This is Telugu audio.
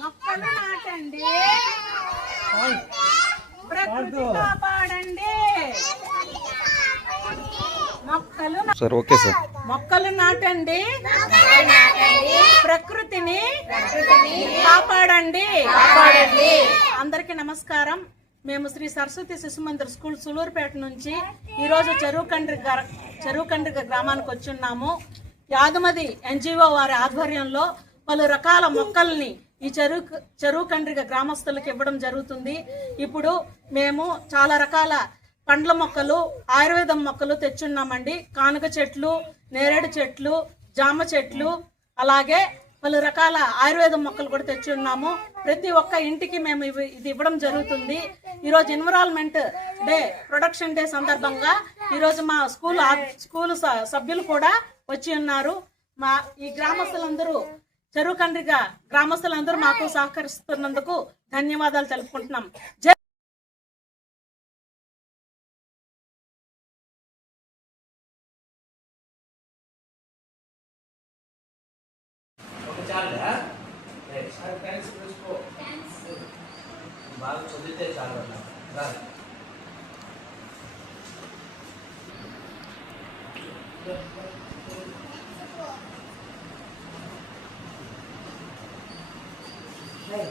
మొక్కలు నాటండి, ప్రకృతి కాపాడండి. మొక్కలు నాటండి, ప్రకృతిని కాపాడండి. అందరికీ నమస్కారం. మేము శ్రీ సరస్వతి శిశు మందిర్ స్కూల్ సులూరుపేట నుంచి ఈరోజు చెరువు కండ్రిగ గ్రామానికి వచ్చున్నాము. యాదమది ఎన్జిఓ వారి ఆధ్వర్యంలో పలు రకాల మొక్కల్ని ఈ చెరువు కండ్రిగ గ్రామస్తులకు ఇవ్వడం జరుగుతుంది. ఇప్పుడు మేము చాలా రకాల పండ్ల మొక్కలు, ఆయుర్వేదం మొక్కలు తెచ్చున్నామండి. కానుగ చెట్లు, నేరేడు చెట్లు, జామ చెట్లు, అలాగే పలు రకాల ఆయుర్వేదం మొక్కలు కూడా తెచ్చున్నాము. ప్రతి ఒక్క ఇంటికి మేము ఇది ఇవ్వడం జరుగుతుంది. ఈరోజు ఎన్విరాన్మెంట్ డే, ప్రొడక్షన్ డే సందర్భంగా ఈరోజు మా స్కూల్ సభ్యులు కూడా వచ్చి ఉన్నారు. మా ఈ గ్రామస్తులందరూ, చెరువు కండ్రిగ గ్రామస్తులందరూ మాకు సహకరిస్తున్నందుకు ధన్యవాదాలు తెలుపుకుంటున్నాం. బాగా చదివితే చాలు. Hey.